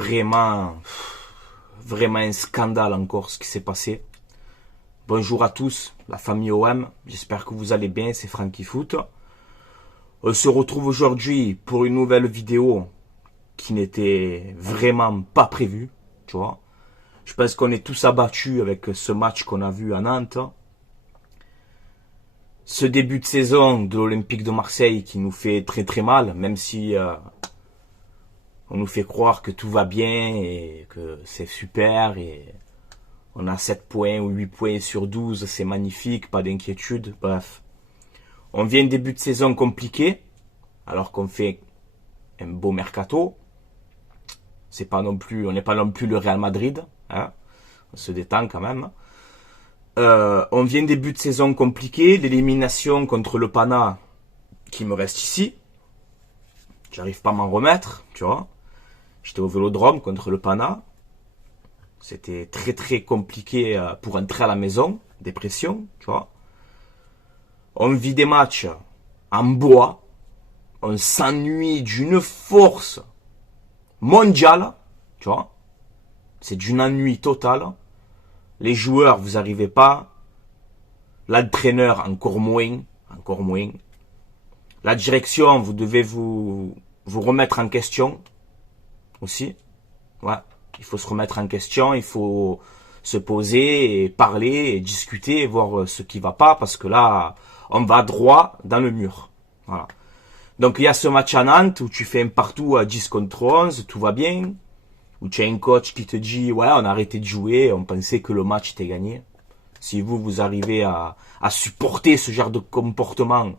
vraiment un scandale encore ce qui s'est passé. Bonjour à tous, la famille OM, j'espère que vous allez bien, c'est Franky Foot. On se retrouve aujourd'hui pour une nouvelle vidéo qui n'était vraiment pas prévue, tu vois. Je pense qu'on est tous abattus avec ce match qu'on a vu à Nantes. Ce début de saison de l'Olympique de Marseille qui nous fait très très mal, même si on nous fait croire que tout va bien et que c'est super et on a 7 points ou 8 points sur 12, c'est magnifique, pas d'inquiétude, bref. On vient début de saison compliqué, alors qu'on fait un beau mercato. On n'est pas non plus le Real Madrid, hein. On se détend quand même. On vient début de saison compliqué, l'élimination contre le Pana qui me reste ici. J'arrive pas à m'en remettre, tu vois. J'étais au Vélodrome contre le Pana. C'était très très compliqué pour entrer à la maison, dépression, tu vois. On vit des matchs en bois. On s'ennuie d'une force mondiale, tu vois. C'est d'une ennui totale. Les joueurs, vous n'arrivez pas. L'entraîneur, encore moins. Encore moins. La direction, vous devez vous remettre en question. Aussi. Ouais. Il faut se remettre en question. Il faut se poser et parler et discuter et voir ce qui va pas. Parce que là, on va droit dans le mur. Voilà. Donc, il y a ce match à Nantes où tu fais un partout à 10 contre 11. Tout va bien. Où tu as un coach qui te dit, ouais, on a arrêté de jouer, on pensait que le match était gagné. Si vous arrivez à supporter ce genre de comportement,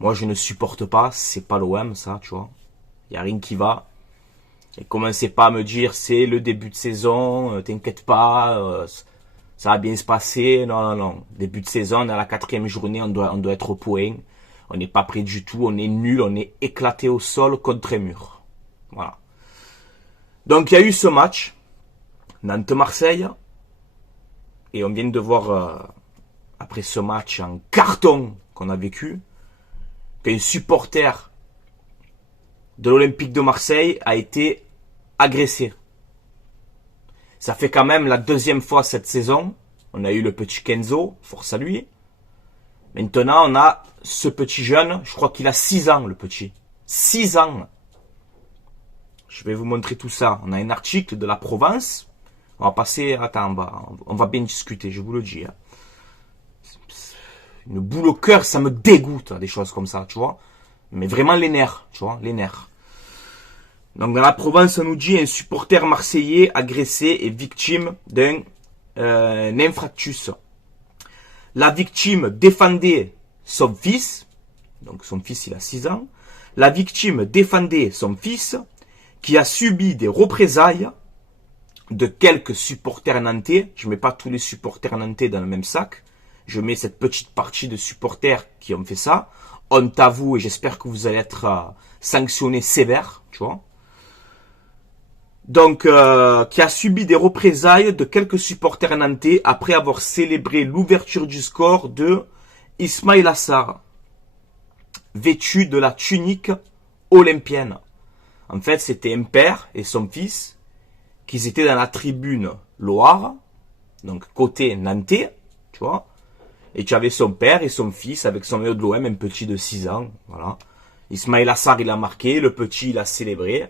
moi je ne supporte pas, c'est pas l'OM ça, tu vois. Il n'y a rien qui va. Et commencez pas à me dire, c'est le début de saison, t'inquiète pas, ça va bien se passer. Non, non, non. Début de saison, on est à la 4e journée, on doit être au point. On n'est pas prêt du tout, on est nul, on est éclaté au sol contre un mur. Voilà. Donc il y a eu ce match, Nantes-Marseille, et on vient de voir, après ce match en carton qu'on a vécu, qu'un supporter de l'Olympique de Marseille a été agressé. Ça fait quand même la 2e fois cette saison, on a eu le petit Kenzo, force à lui. Maintenant on a ce petit jeune, je crois qu'il a 6 ans le petit, 6 ans. Je vais vous montrer tout ça. On a un article de la Provence. On va passer... Attends, on va bien discuter, je vous le dis. Une boule au cœur, ça me dégoûte, des choses comme ça, tu vois. Mais vraiment les nerfs, tu vois, les nerfs. Donc dans la Provence, on nous dit un supporter marseillais agressé et victime d'un infarctus. La victime défendait son fils. Donc son fils, il a 6 ans. La victime défendait son fils qui a subi des représailles de quelques supporters nantais. Je ne mets pas tous les supporters nantais dans le même sac. Je mets cette petite partie de supporters qui ont fait ça. Honte à vous et j'espère que vous allez être sanctionnés sévères, tu vois. Donc, qui a subi des représailles de quelques supporters nantais après avoir célébré l'ouverture du score de Ismaïla Sarr, vêtu de la tunique olympienne. En fait, c'était un père et son fils qui étaient dans la tribune Loire, donc côté nantais, tu vois. Et tu avais son père et son fils avec son maillot de l'OM, un petit de 6 ans, voilà. Ismaïla Sarr, il a marqué, le petit, il a célébré.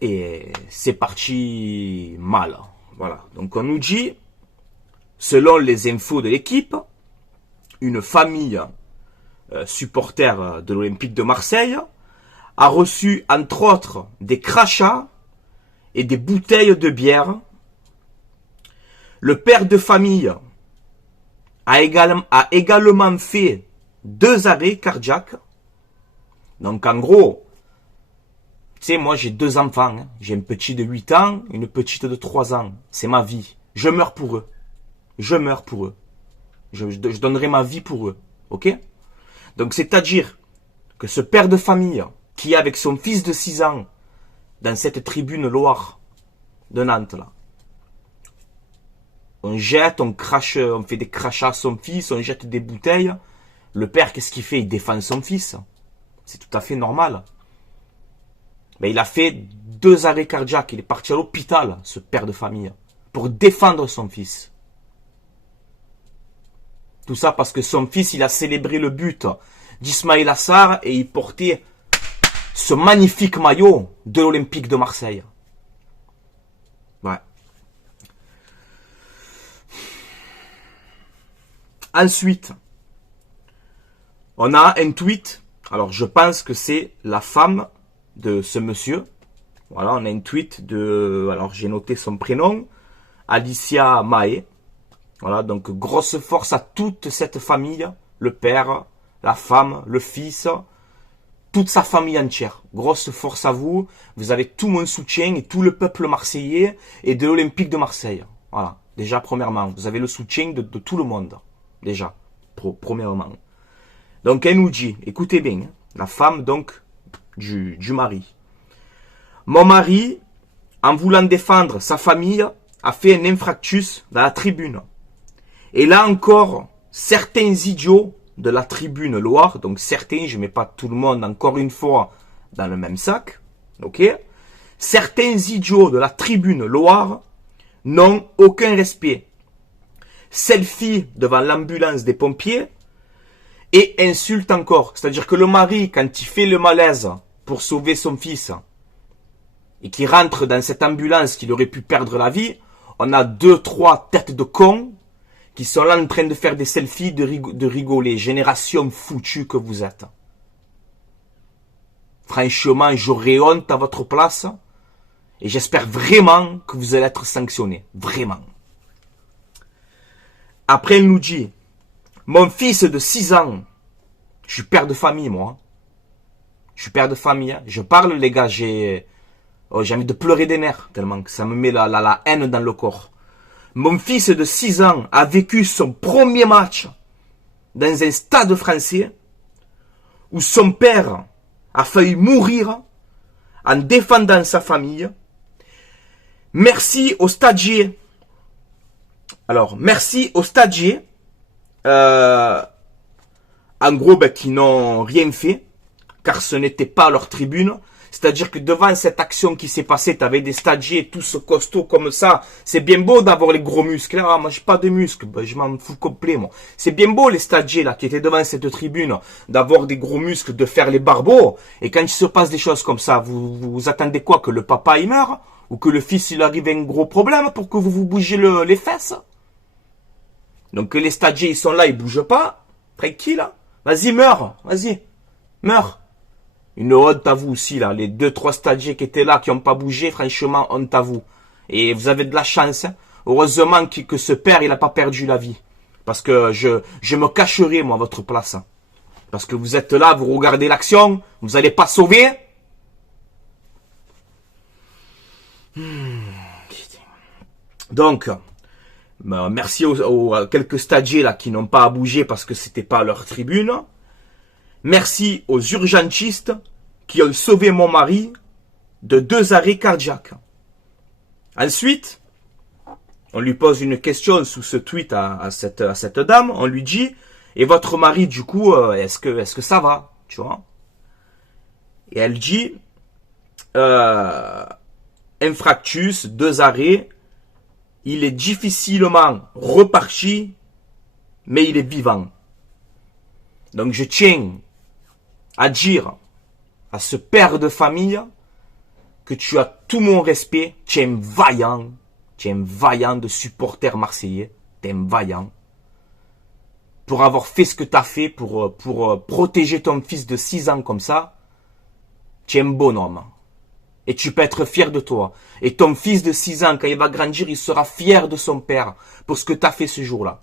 Et c'est parti mal, voilà. Donc on nous dit, selon les infos de l'équipe, une famille supporter de l'Olympique de Marseille a reçu entre autres des crachats et des bouteilles de bière. Le père de famille a également fait 2 arrêts cardiaques. Donc en gros, tu sais, moi j'ai 2 enfants, hein. J'ai un petit de 8 ans, une petite de 3 ans. C'est ma vie. Je meurs pour eux. Je meurs pour eux. Je donnerai ma vie pour eux. Ok ? Donc c'est-à-dire que ce père de famille qui est avec son fils de 6 ans dans cette tribune Loire de Nantes là, on jette, on crache, on fait des crachats à son fils, on jette des bouteilles. Le père, qu'est-ce qu'il fait? Il défend son fils. C'est tout à fait normal. Mais il a fait 2 arrêts cardiaques. Il est parti à l'hôpital, ce père de famille, pour défendre son fils. Tout ça parce que son fils, il a célébré le but d'Ismaïl Assar et il portait ce magnifique maillot de l'Olympique de Marseille. Ouais. Ensuite, on a un tweet. Alors, je pense que c'est la femme de ce monsieur. Voilà, on a un tweet de... Alors, j'ai noté son prénom. Alicia Mahé. Voilà, donc grosse force à toute cette famille. Le père, la femme, le fils, toute sa famille entière. Grosse force à vous. Vous avez tout mon soutien et tout le peuple marseillais et de l'Olympique de Marseille. Voilà, déjà premièrement, vous avez le soutien de tout le monde. Déjà, premièrement. Donc elle nous dit, écoutez bien, la femme donc du mari. Mon mari, en voulant défendre sa famille, a fait un infractus dans la tribune. Et là encore, certains idiots de la tribune Loire, donc certains, je ne mets pas tout le monde encore une fois dans le même sac, ok? Certains idiots de la tribune Loire n'ont aucun respect. Selfie devant l'ambulance des pompiers et insulte encore. C'est-à-dire que le mari, quand il fait le malaise pour sauver son fils et qu'il rentre dans cette ambulance qu'il aurait pu perdre la vie, on a 2-3 têtes de cons qui sont là en train de faire des selfies, de rigoler. Génération foutue que vous êtes. Franchement, j'aurais honte à votre place. Et j'espère vraiment que vous allez être sanctionnés. Vraiment. Après, elle nous dit, mon fils de 6 ans, je suis père de famille, moi. Je suis père de famille. Hein. Je parle, les gars, j'ai envie de pleurer des nerfs, tellement que ça me met la haine dans le corps. Mon fils de 6 ans a vécu son premier match dans un stade français où son père a failli mourir en défendant sa famille. Merci aux stagiaires. Alors, merci aux stagiaires, en gros, qui n'ont rien fait, car ce n'était pas leur tribune. C'est-à-dire que devant cette action qui s'est passée, tu avais des stagiaires tous costauds comme ça. C'est bien beau d'avoir les gros muscles. Ah, moi, j'ai pas de muscles. Ben, je m'en fous complet, moi. C'est bien beau, les stagiaires, là, qui étaient devant cette tribune, d'avoir des gros muscles, de faire les barbeaux. Et quand il se passe des choses comme ça, vous attendez quoi? Que le papa, il meure? Ou que le fils, il arrive à un gros problème pour que vous bougez les fesses? Donc, les stagiaires, ils sont là, ils bougent pas. Tranquille. Vas-y, meurs. Vas-y. Meurs. Une honte à vous aussi, là. Les 2-3 stagiaires qui étaient là, qui n'ont pas bougé, franchement, honte à vous. Et vous avez de la chance. Hein. Heureusement que ce père, il n'a pas perdu la vie. Parce que je me cacherai, moi, à votre place. Parce que vous êtes là, vous regardez l'action, vous n'allez pas sauver. Donc, merci aux quelques stagiaires là, qui n'ont pas à bouger parce que c'était pas leur tribune. Merci aux urgentistes qui ont sauvé mon mari de 2 arrêts cardiaques. Ensuite, on lui pose une question sous ce tweet à cette dame. On lui dit, et votre mari, du coup, est-ce que ça va? Tu vois? Et elle dit, infractus, 2 arrêts, il est difficilement reparti, mais il est vivant. Donc je tiens à dire à ce père de famille que tu as tout mon respect, tu es un vaillant de supporter marseillais, tu es un vaillant. Pour avoir fait ce que tu as fait, pour protéger ton fils de 6 ans comme ça, tu es un bonhomme. Et tu peux être fier de toi. Et ton fils de 6 ans, quand il va grandir, il sera fier de son père pour ce que tu as fait ce jour-là.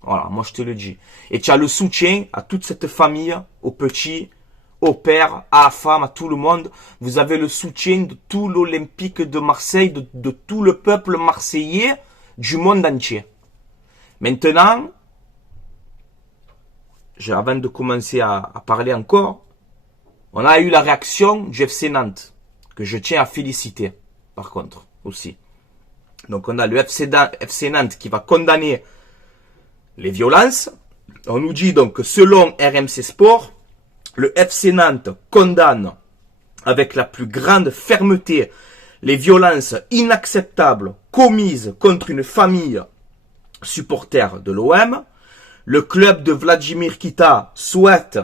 Voilà, moi je te le dis. Et tu as le soutien à toute cette famille, aux petits, au père, à la femme, à tout le monde. Vous avez le soutien de tout l'Olympique de Marseille, de tout le peuple marseillais, du monde entier. Maintenant, avant de commencer à parler encore, on a eu la réaction du FC Nantes, que je tiens à féliciter, par contre, aussi. Donc on a le FC Nantes qui va condamner les violences. On nous dit donc que selon RMC Sport, le FC Nantes condamne avec la plus grande fermeté les violences inacceptables commises contre une famille supporter de l'OM. Le club de Vladimir Kita souhaite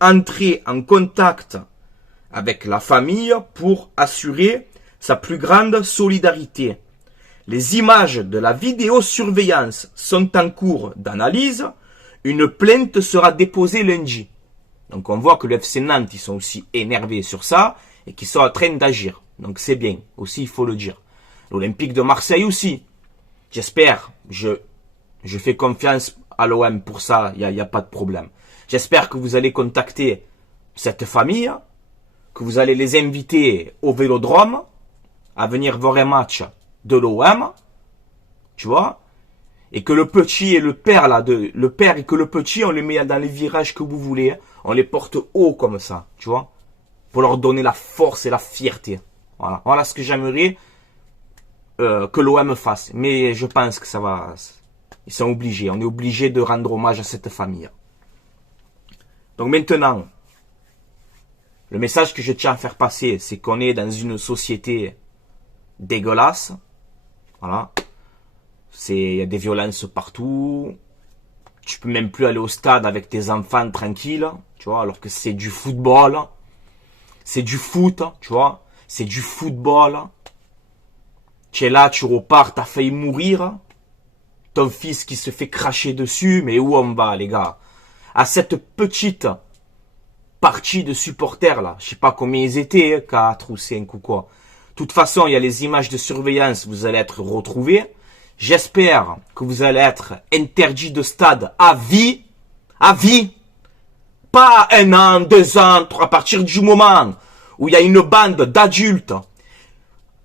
entrer en contact avec la famille pour assurer sa plus grande solidarité. Les images de la vidéosurveillance sont en cours d'analyse. Une plainte sera déposée lundi. Donc on voit que le FC Nantes, ils sont aussi énervés sur ça et qu'ils sont en train d'agir. Donc c'est bien, aussi il faut le dire. L'Olympique de Marseille aussi. J'espère, je fais confiance à l'OM pour ça, il y a pas de problème. J'espère que vous allez contacter cette famille, que vous allez les inviter au Vélodrome à venir voir un match de l'OM, tu vois, et que le petit et le père là, le père et que le petit, on les met dans les virages que vous voulez, on les porte haut comme ça, tu vois, pour leur donner la force et la fierté. Voilà ce que j'aimerais que l'OM fasse. Mais je pense que ça va, ils sont obligés, on est obligé de rendre hommage à cette famille. Donc maintenant, le message que je tiens à faire passer, c'est qu'on est dans une société dégueulasse. Voilà. Il y a des violences partout. Tu peux même plus aller au stade avec tes enfants tranquilles, tu vois, alors que c'est du football. C'est du foot, tu vois. C'est du football. Tu es là, tu repars, t'as failli mourir. Ton fils qui se fait cracher dessus, mais où on va, les gars? À cette petite partie de supporters, là, je sais pas combien ils étaient, 4 ou 5 ou quoi. De toute façon, il y a les images de surveillance, vous allez être retrouvés. J'espère que vous allez être interdit de stade à vie. À vie. Pas 1 an, 2 ans, 3, à partir du moment où il y a une bande d'adultes.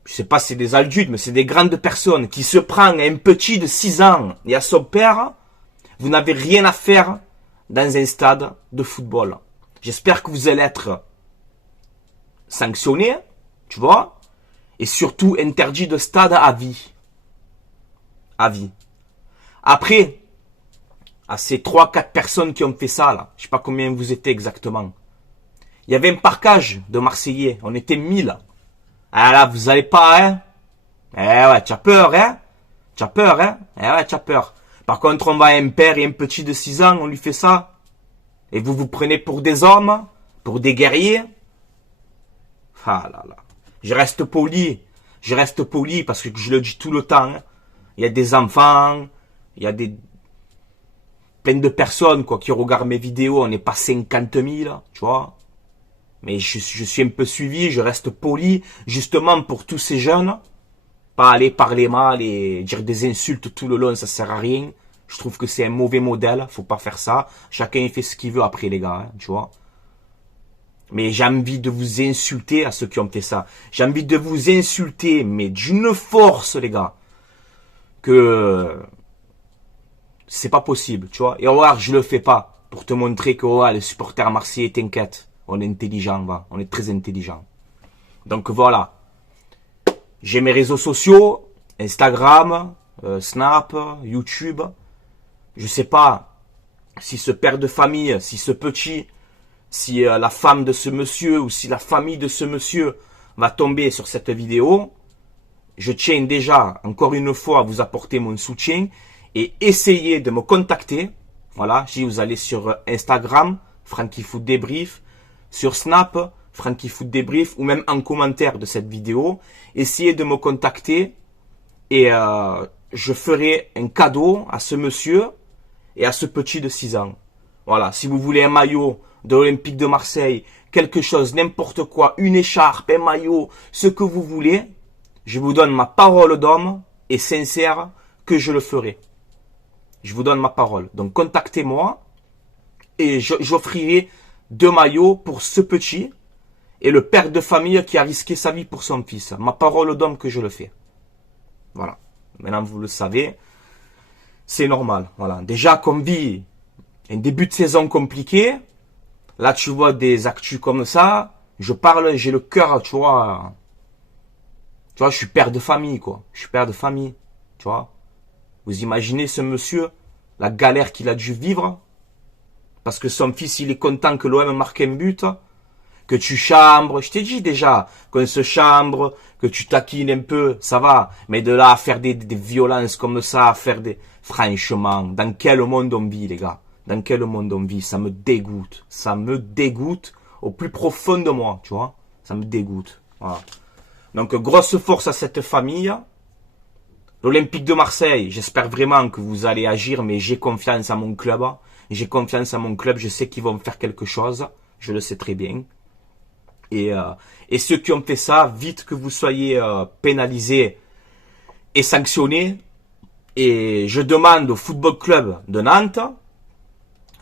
Je sais pas si c'est des adultes, mais c'est des grandes personnes qui se prennent à un petit de 6 ans et à son père. Vous n'avez rien à faire dans un stade de football. J'espère que vous allez être sanctionnés, tu vois, et surtout interdit de stade à vie. À vie. Après, à ces 3-4 personnes qui ont fait ça, là, je sais pas combien vous étiez exactement. Il y avait un parkage de Marseillais, on était 1000. Ah là, vous allez pas, hein? Eh ouais, tu as peur, hein? Tu as peur, hein? Eh ouais, tu as peur. Par contre, on va à un père et un petit de 6 ans, on lui fait ça. Et vous vous prenez pour des hommes, pour des guerriers. Ah là là. Je reste poli parce que je le dis tout le temps. Hein. Il y a des enfants, il y a plein de personnes quoi qui regardent mes vidéos. On n'est pas 50 000, tu vois. Mais je suis un peu suivi, je reste poli, justement pour tous ces jeunes. Pas aller parler mal et dire des insultes tout le long, ça sert à rien. Je trouve que c'est un mauvais modèle, faut pas faire ça. Chacun il fait ce qu'il veut après les gars, hein, tu vois. Mais j'ai envie de vous insulter à ceux qui ont fait ça. J'ai envie de vous insulter, mais d'une force les gars, que c'est pas possible, tu vois. Et regarde, je le fais pas pour te montrer que ouais, les supporters marseillais, t'inquiète, on est intelligent, va, on est très intelligent. Donc voilà. J'ai mes réseaux sociaux, Instagram, Snap, YouTube. Je sais pas si ce père de famille, si ce petit, si la femme de ce monsieur ou si la famille de ce monsieur va tomber sur cette vidéo. Je tiens déjà, encore une fois, à vous apporter mon soutien et essayer de me contacter. Voilà, si vous allez sur Instagram, Franky Foot Débrief, sur Snap, Franky Foot Débrief, ou même en commentaire de cette vidéo, essayez de me contacter et je ferai un cadeau à ce monsieur et à ce petit de 6 ans. Voilà, si vous voulez un maillot de l'Olympique de Marseille, quelque chose, n'importe quoi, une écharpe, un maillot, ce que vous voulez, je vous donne ma parole d'homme et sincère que je le ferai. Je vous donne ma parole. Donc contactez-moi et j'offrirai 2 maillots pour ce petit et le père de famille qui a risqué sa vie pour son fils. Ma parole d'homme que je le fais. Voilà. Maintenant vous le savez. C'est normal. Voilà. Déjà qu'on vit un début de saison compliqué. Là tu vois des actus comme ça. Je parle, j'ai le cœur, tu vois. Tu vois, je suis père de famille, quoi. Je suis père de famille. Tu vois. Vous imaginez ce monsieur, la galère qu'il a dû vivre parce que son fils, il est content que l'OM marque un but, que tu chambres. Je t'ai dit déjà qu'on se chambre, que tu taquines un peu, ça va. Mais de là à faire des violences comme ça, à faire des... Franchement, dans quel monde on vit, les gars? Dans quel monde on vit? Ça me dégoûte. Ça me dégoûte au plus profond de moi, tu vois. Ça me dégoûte. Voilà. Donc, grosse force à cette famille. L'Olympique de Marseille, j'espère vraiment que vous allez agir, mais j'ai confiance à mon club. J'ai confiance à mon club, je sais qu'ils vont faire quelque chose. Je le sais très bien. Et ceux qui ont fait ça, vite que vous soyez pénalisés et sanctionnés. Et je demande au Football Club de Nantes,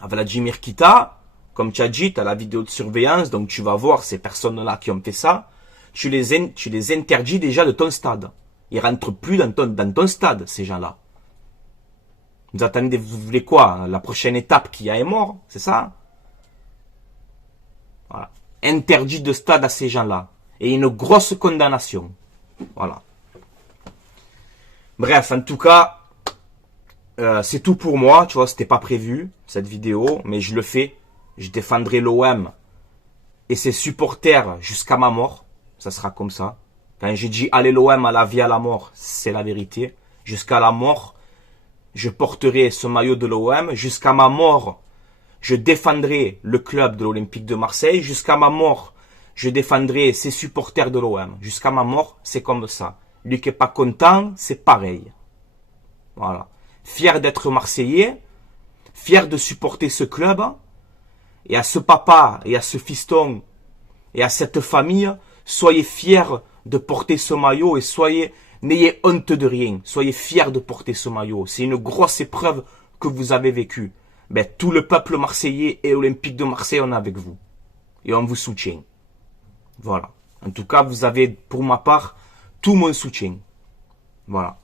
à Vladimir Kita, comme tu as dit, tu as la vidéo de surveillance, donc tu vas voir ces personnes-là qui ont fait ça. Tu les interdis déjà de ton stade. Ils rentrent plus dans ton stade, ces gens-là. Vous attendez, vous voulez quoi? La prochaine étape qui a est mort, c'est ça? Voilà. Interdit de stade à ces gens-là. Et une grosse condamnation. Voilà. Bref, en tout cas, c'est tout pour moi. Tu vois, c'était pas prévu, cette vidéo, mais je le fais. Je défendrai l'OM et ses supporters jusqu'à ma mort. Ça sera comme ça. Quand j'ai dit allez l'OM à la vie à la mort, c'est la vérité. Jusqu'à la mort, je porterai ce maillot de l'OM. Jusqu'à ma mort, je défendrai le club de l'Olympique de Marseille. Jusqu'à ma mort, je défendrai ses supporters de l'OM. Jusqu'à ma mort, c'est comme ça. Lui qui est pas content, c'est pareil. Voilà. Fier d'être Marseillais, fier de supporter ce club. Et à ce papa et à ce fiston et à cette famille, soyez fiers de porter ce maillot et n'ayez honte de rien. Soyez fiers de porter ce maillot. C'est une grosse épreuve que vous avez vécue. Ben, tout le peuple marseillais et olympique de Marseille, on est avec vous. Et on vous soutient. Voilà. En tout cas, vous avez, pour ma part, tout mon soutien. Voilà.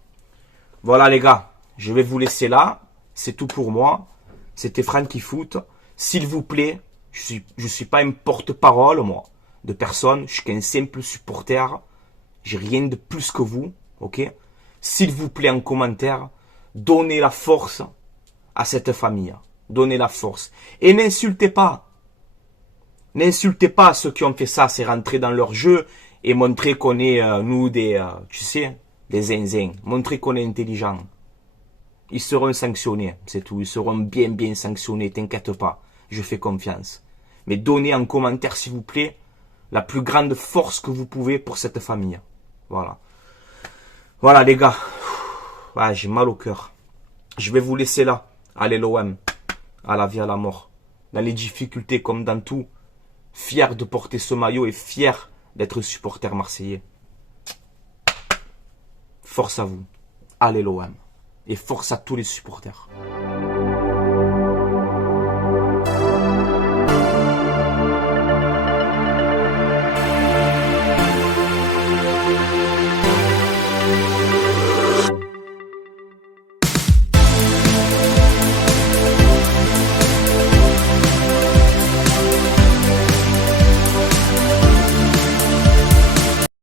Voilà les gars. Je vais vous laisser là. C'est tout pour moi. C'était Francky Foot. S'il vous plaît, je suis pas un porte-parole, moi, de personne. Je suis qu'un simple supporter. J'ai rien de plus que vous, ok? S'il vous plaît, en commentaire, donnez la force à cette famille. Donnez la force. Et n'insultez pas. N'insultez pas ceux qui ont fait ça. C'est rentrer dans leur jeu et montrer qu'on est, nous, des zinzins. Montrer qu'on est intelligent. Ils seront sanctionnés, c'est tout. Ils seront bien sanctionnés, t'inquiète pas. Je fais confiance. Mais donnez en commentaire, s'il vous plaît, la plus grande force que vous pouvez pour cette famille. Voilà. Voilà, les gars. Ouais, j'ai mal au cœur. Je vais vous laisser là. Allez, l'OM. À la vie, à la mort. Dans les difficultés comme dans tout. Fier de porter ce maillot et fier d'être supporter marseillais. Force à vous. Allez, l'OM. Et force à tous les supporters.